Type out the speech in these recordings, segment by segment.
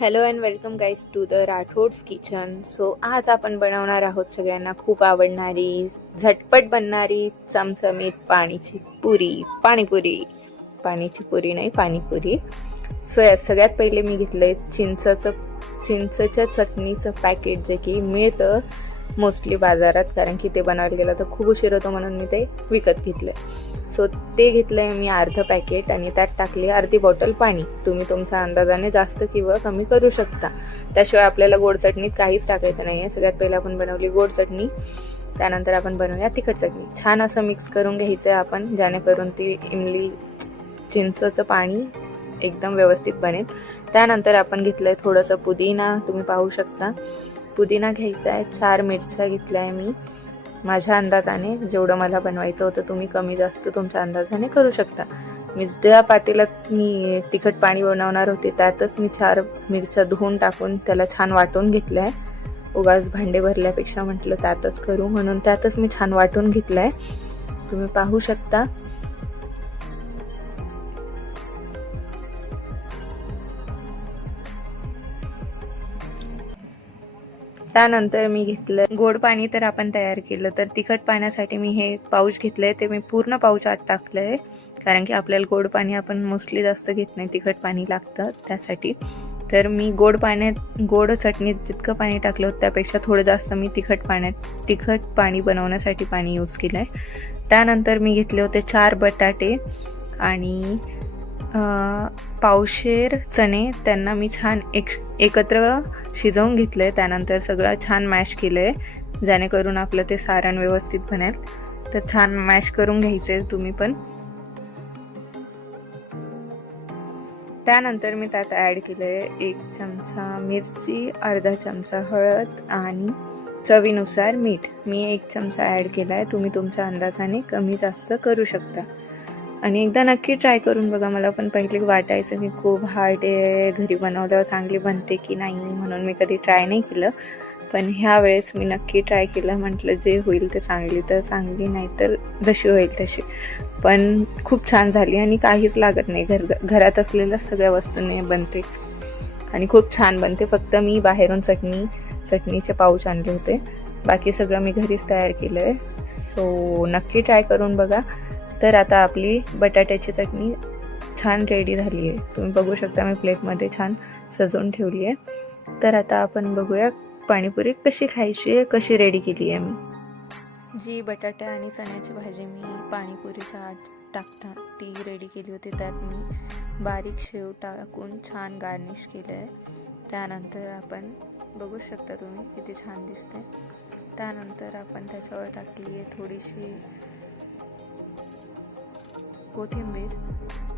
Hello and welcome guys to the Rathod's kitchen. So आज आपण बनवणार आहोत सगळ्यांना खूप आवडणारी, झटपट बनणारी, चमचमीत पाणीपुरी. पाणीची पुरी नाही, पाणीपुरी. सो यात सगळ्यात पहिले मी घेतलंय चिंचच्या चटणीचं पॅकेट, जे की मिळतं मोस्टली बाजारात, कारण की ते बनवायला गेलं तर खूप उशीर होतो, म्हणून मी ते विकत घेतलं. सो ते घेतलंय मी अर्ध पॅकेट आणि त्यात टाकली अर्धी बॉटल पाणी. तुम्ही तुमच्या अंदाजाने जास्त किंवा कमी करू शकता. त्याशिवाय आपल्याला गोड चटणीत काहीच टाकायचं नाही आहे. सगळ्यात पहिलं आपण बनवली गोड चटणी, त्यानंतर आपण बनवूया तिखट चटणी. छान असं मिक्स करून घ्यायचं आहे आपण, जेणेकरून ती इमली चिंचचं पाणी एकदम व्यवस्थित बनेल. त्यानंतर आपण घेतलंय थोडंसं पुदिना. तुम्ही पाहू शकता पुदिना घ्यायचा आहे. 4 मिरच्या घेतल्या आहे मी माझ्या अंदाजाने. जेवढं मला बनवायचं होतं तुम्ही कमी जास्त तुमच्या अंदाजाने करू शकता. मी ज्या पातेल्यात मी तिखट पाणी बनवणार होते त्यातच मी 4 मिरच्या धुवून टाकून त्याला छान वाटून घेतलं आहे. उगाच भांडे भरल्यापेक्षा म्हटलं त्यातच करू, म्हणून त्यातच मी छान वाटून घेतलं आहे. तुम्ही पाहू शकता. त्यानंतर मी घेतलं गोड पाणी. तर आपण तयार केलं, तर तिखट पाण्यासाठी मी हे पाऊच घेतलंय. ते मी पूर्ण पाऊच आत टाकलंय, कारण की आपल्याला गोड पाणी आपण मोस्टली जास्त घेत नाही, तिखट पाणी लागतं त्यासाठी. तर मी गोड चटणीत जितकं पाणी टाकलं होतं त्यापेक्षा थोडं जास्त मी तिखट पाणी बनवण्यासाठी पाणी यूज केलं आहे. त्यानंतर मी घेतले होते 4 बटाटे आणि पावशेर चणे. त्यांना मी छान एकत्र शिजवून घेतलंय. त्यानंतर सगळं छान मॅश केलंय, जेणेकरून आपलं ते सारण व्यवस्थित बनेल. तर छान मॅश करून घ्यायचंय तुम्ही पण. त्यानंतर मी त्यात ॲड केलंय 1 चमचा मिरची, अर्धा चमचा हळद आणि चवीनुसार मीठ. मी 1 चमचा ॲड केलाय. तुम्ही तुमच्या अंदाजाने कमी जास्त करू शकता. आणि एकदा नक्की ट्राय करून बघा. मला पण पहिले वाटायचं की खूप हार्ड आहे, घरी बनवल्यावर चांगली बनते की नाही, म्हणून मी कधी ट्राय नाही केलं. पण ह्या वेळेस मी नक्की ट्राय केलं. म्हटलं जे होईल ते चांगली तर चांगली, नाही तर जशी होईल तशी. पण खूप छान झाली आणि काहीच लागत नाही, घरात असलेल्या सगळ्या वस्तूंनी बनते आणि खूप छान बनते. फक्त मी बाहेरून चटणीचे पाऊच आणले होते, बाकी सगळं मी घरीच तयार केलं आहे. सो नक्की ट्राय करून बघा. तर आता आपली बटाट्याची चटणी छान रेडी झाली आहे. तुम्ही बघू शकता मी प्लेटमध्ये छान सजवून ठेवली आहे. तर आता आपण बघूया पाणीपुरी कशी खायची आहे, कशी रेडी केली आहे मी. जी बटाटा आणि चण्याची भाजी मी पाणीपुरीच्या आत टाकता ती रेडी केली होती, त्यात मी बारीक शेव टाकून छान गार्निश केलं आहे. त्यानंतर आपण बघू शकता तुम्ही किती छान दिसते. त्यानंतर आपण त्याच्यावर टाकली आहे थोडीशी कोथिंबीर,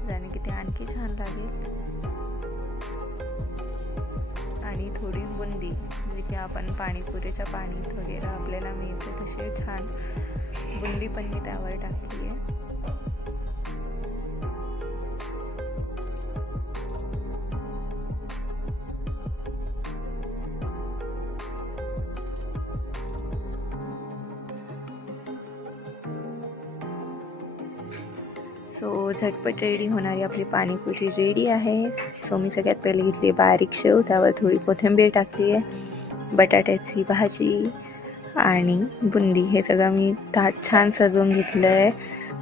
ज्याने की ते आणखी छान लागेल. आणि थोडी बुंदी, जी की आपण पाणीपुरीच्या पाणीत वगैरे आपल्याला मिळते तशी छान बुंदी पण मी त्यावर टाकली आहे. सो झटपट रेडी होणारी आपली पाणीपुरी रेडी आहे. सो मी सगळ्यात पहिले घेतली बारीक शेव, त्यावर थोडी कोथिंबीर टाकली आहे, बटाट्याची भाजी आणि बुंदी. हे सगळं मी ताट छान सजवून घेतलं आहे.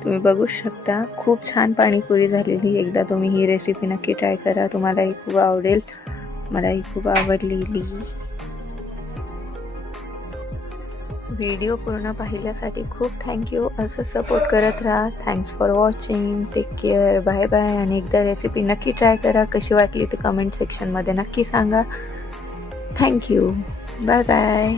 तुम्ही बघू शकता खूप छान पाणीपुरी झालेली. एकदा तुम्ही ही रेसिपी नक्की ट्राय करा, तुम्हालाही खूप आवडेल. मलाही खूप आवडलेली. व्हिडिओ पूर्ण पाहिल्यासाठी खूप थँक्यू. असं सपोर्ट करत राहा. Thanks for watching. Take care. Bye bye. आणि एकदा रेसिपी नक्की ट्राय करा. कशी वाटली ते कमेंट सेक्शनमध्ये नक्की सांगा. थँक्यू. Bye bye.